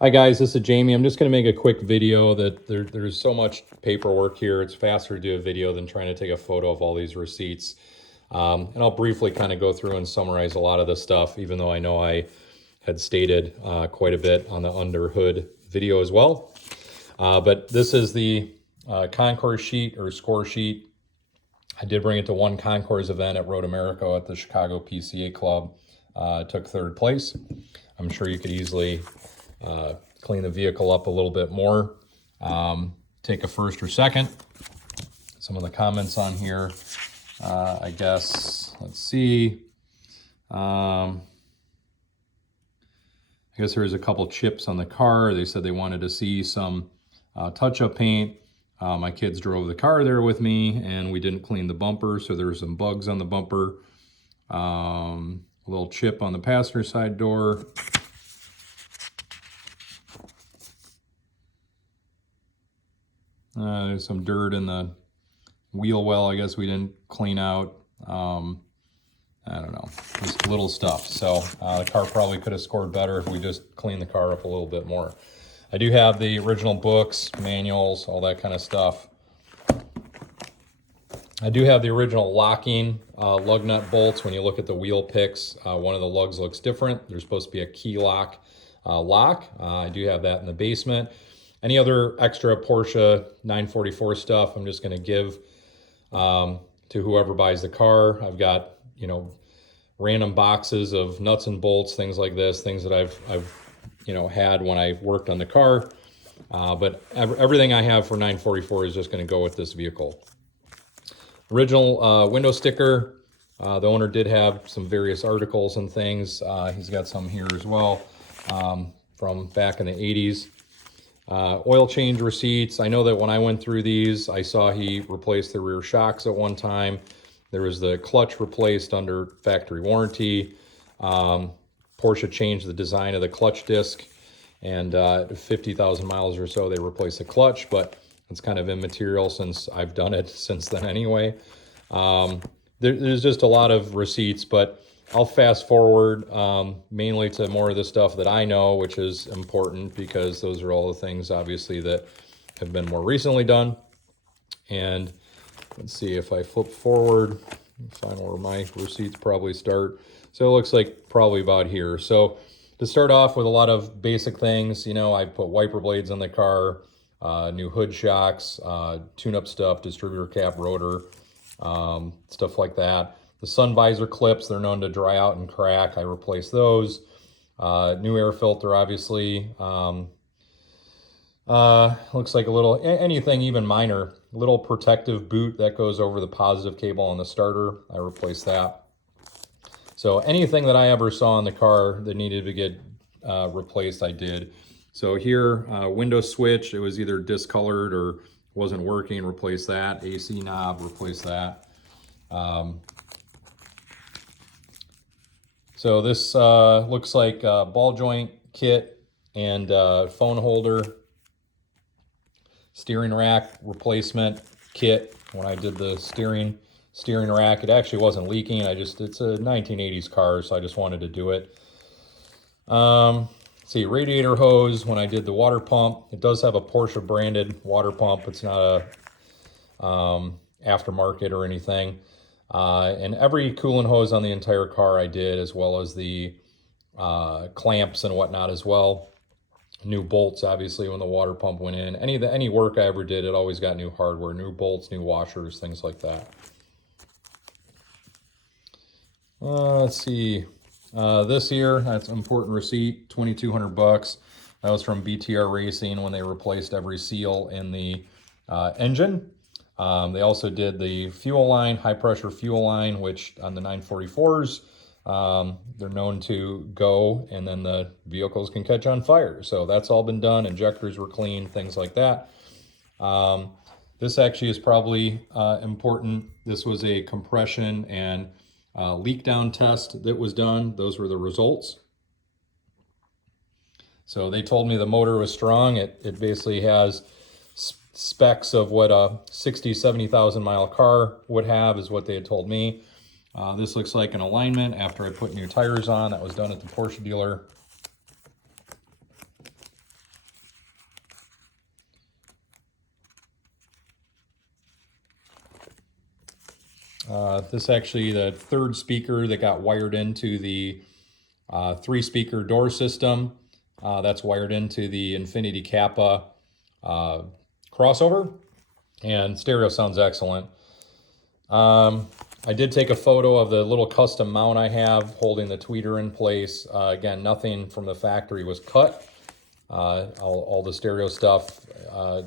Hi guys, this is Jamie. I'm just going to make a quick video that there's so much paperwork here. It's faster to do a video than trying to take a photo of all these receipts. And I'll briefly kind of go through and summarize a lot of this stuff, even though I know I had stated quite a bit on the under hood video as well. But this is the concourse sheet or score sheet. I did bring it to one concourse event at Road America at the Chicago PCA Club. Took third place. I'm sure you could easily clean the vehicle up a little bit more, take a first or second. Some of the comments on here, I guess, let's see. I guess there's a couple chips on the car. They said they wanted to see some touch-up paint. My kids drove the car there with me and we didn't clean the bumper, so there were some bugs on the bumper. A little chip on the passenger side door. There's some dirt in the wheel well, I guess we didn't clean out. I don't know, just little stuff. So the car probably could have scored better if we just cleaned the car up a little bit more. I do have the original books, manuals, all that kind of stuff. I do have the original locking lug nut bolts. When you look at the wheel picks, one of the lugs looks different. There's supposed to be a key lock. I do have that in the basement. Any other extra Porsche 944 stuff, I'm just going to give to whoever buys the car. I've got, random boxes of nuts and bolts, things like this, things that I've had when I worked on the car. But everything I have for 944 is just going to go with this vehicle. Original window sticker. The owner did have some various articles and things. He's got some here as well from back in the 80s. Oil change receipts. I know that when I went through these, I saw he replaced the rear shocks at one time. There was the clutch replaced under factory warranty. Porsche changed the design of the clutch disc, and 50,000 miles or so they replaced the clutch, but it's kind of immaterial since I've done it since then anyway. There's just a lot of receipts, but I'll fast forward mainly to more of the stuff that I know, which is important because those are all the things obviously that have been more recently done. And let's see if I flip forward, find where my receipts probably start. So it looks like probably about here. So to start off with a lot of basic things, I put wiper blades on the car, new hood shocks, tune-up stuff, distributor cap, rotor, stuff like that. The sun visor clips, they're known to dry out and crack. I replaced those. New air filter, obviously. Looks like a little, anything even minor, little protective boot that goes over the positive cable on the starter. I replaced that. So anything that I ever saw in the car that needed to get replaced, I did. So here, window switch, it was either discolored or wasn't working, replace that. AC knob, replace that. So this looks like a ball joint kit and phone holder. Steering rack replacement kit. When I did the steering rack, it actually wasn't leaking. It's a 1980s car, so I just wanted to do it. See, radiator hose. When I did the water pump, it does have a Porsche branded water pump. It's not a aftermarket or anything. And every coolant hose on the entire car I did, as well as the clamps and whatnot as well. New bolts, obviously, when the water pump went in. Any work I ever did, it always got new hardware, new bolts, new washers, things like that. Let's see. This year, that's an important receipt, $2,200. That was from BTR Racing when they replaced every seal in the engine. They also did the fuel line, high pressure fuel line, which on the 944s, they're known to go and then the vehicles can catch on fire. So that's all been done. Injectors were cleaned, things like that. This actually is probably important. This was a compression and leak down test that was done. Those were the results. So they told me the motor was strong. It basically has specs of what a 60, 70,000 mile car would have is what they had told me. This looks like an alignment after I put new tires on. That was done at the Porsche dealer. This actually the third speaker that got wired into the 3-speaker door system. That's wired into the Infinity Kappa crossover, and stereo sounds excellent. I did take a photo of the little custom mount I have holding the tweeter in place. Again, nothing from the factory was cut. All the stereo stuff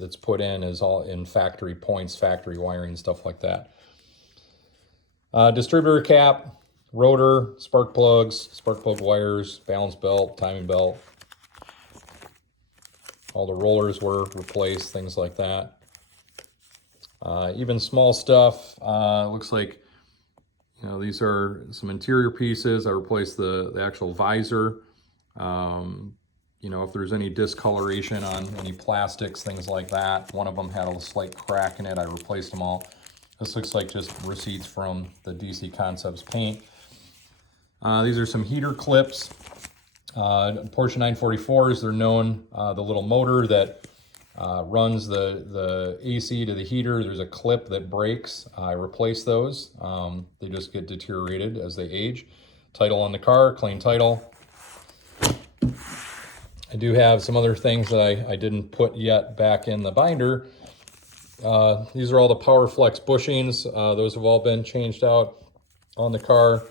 that's put in is all in factory points, factory wiring, stuff like that. Distributor cap, rotor, spark plug wires, balance belt, timing belt. All the rollers were replaced, things like that. Even small stuff, looks like, you know, these are some interior pieces. I replaced the actual visor. You know, if there's any discoloration on any plastics, things like that. One of them had a slight crack in it. I replaced them all. This looks like just receipts from the DC Concepts paint. These are some heater clips. Porsche 944s, they're known, the little motor that runs the AC to the heater. There's a clip that breaks. I replaced those. They just get deteriorated as they age. Title on the car, clean title. I do have some other things that I didn't put yet back in the binder. These are all the PowerFlex bushings. Those have all been changed out on the car.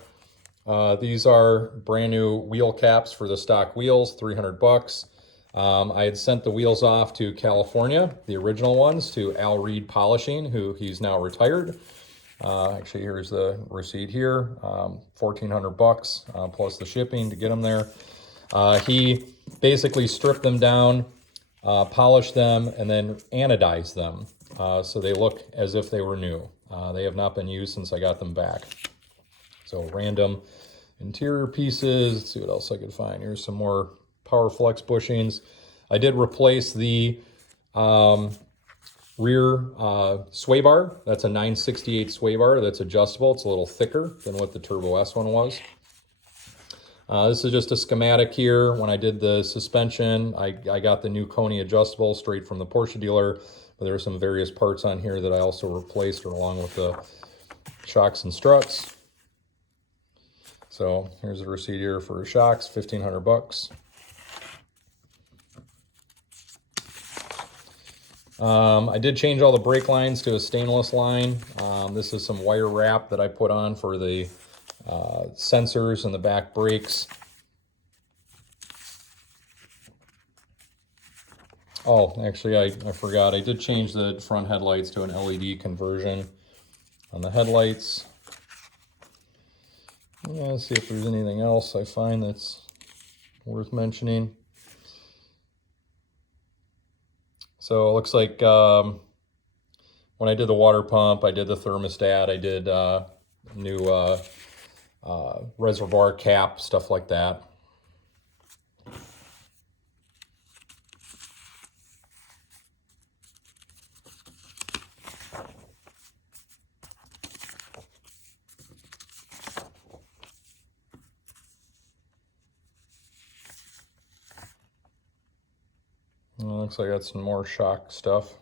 These are brand new wheel caps for the stock wheels, 300 bucks. I had sent the wheels off to California, the original ones, to Al Reed Polishing, who he's now retired. Actually, here's the receipt here, 1,400 bucks plus the shipping to get them there. He basically stripped them down, polished them, and then anodized them so they look as if they were new. They have not been used since I got them back. So random interior pieces. Let's see what else I could find. Here's some more PowerFlex bushings. I did replace the rear sway bar. That's a 968 sway bar that's adjustable. It's a little thicker than what the Turbo S one was. This is just a schematic here. When I did the suspension, I got the new Koni adjustable straight from the Porsche dealer, but there are some various parts on here that I also replaced along with the shocks and struts. So here's the receipt here for shocks, 1,500 bucks. I did change all the brake lines to a stainless line. This is some wire wrap that I put on for the sensors and the back brakes. Oh, actually, I forgot. I did change the front headlights to an LED conversion on the headlights. Yeah, let's see if there's anything else I find that's worth mentioning. So it looks like when I did the water pump, I did the thermostat, I did new reservoir cap, stuff like that. Looks like I got some more shock stuff.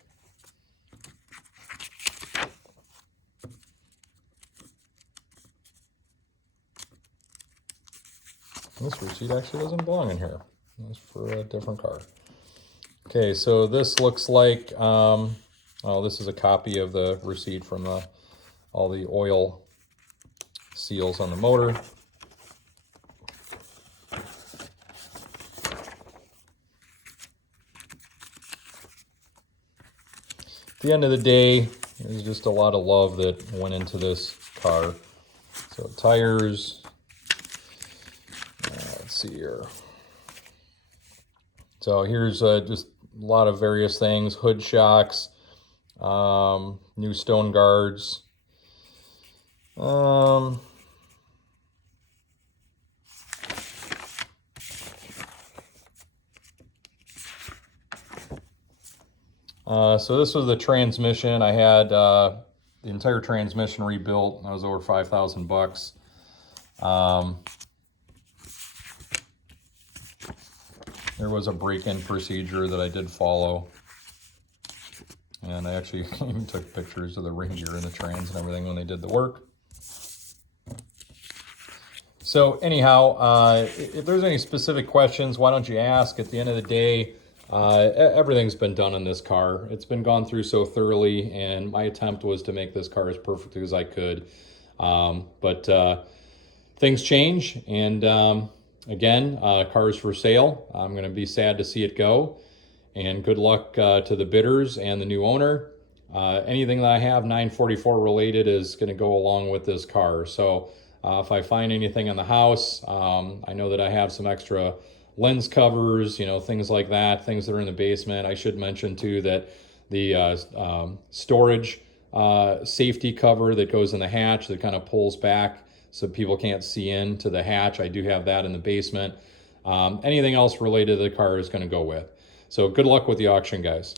This receipt actually doesn't belong in here. It's for a different car. Okay, so this looks like, oh, this is a copy of the receipt from all the oil seals on the motor. At the end of the day, there's just a lot of love that went into this car. So tires, let's see here. So here's just a lot of various things, hood shocks, new stone guards. So this was the transmission. I had the entire transmission rebuilt. That was over 5,000 bucks. There was a break-in procedure that I did follow. And I actually even took pictures of the reindeer and the trans and everything when they did the work. So anyhow, if there's any specific questions, why don't you ask? At the end of the day, everything's been done in this car. It's been gone through so thoroughly, and my attempt was to make this car as perfect as I could. But things change, and again, car's for sale. I'm going to be sad to see it go, and good luck to the bidders and the new owner. Anything that I have 944 related is going to go along with this car. So if I find anything in the house, I know that I have some extra lens covers, you know, things like that, things that are in the basement. I should mention too that the storage safety cover that goes in the hatch that kind of pulls back so people can't see into the hatch, I do have that in the basement. Anything else related to the car is going to go with. So good luck with the auction, guys.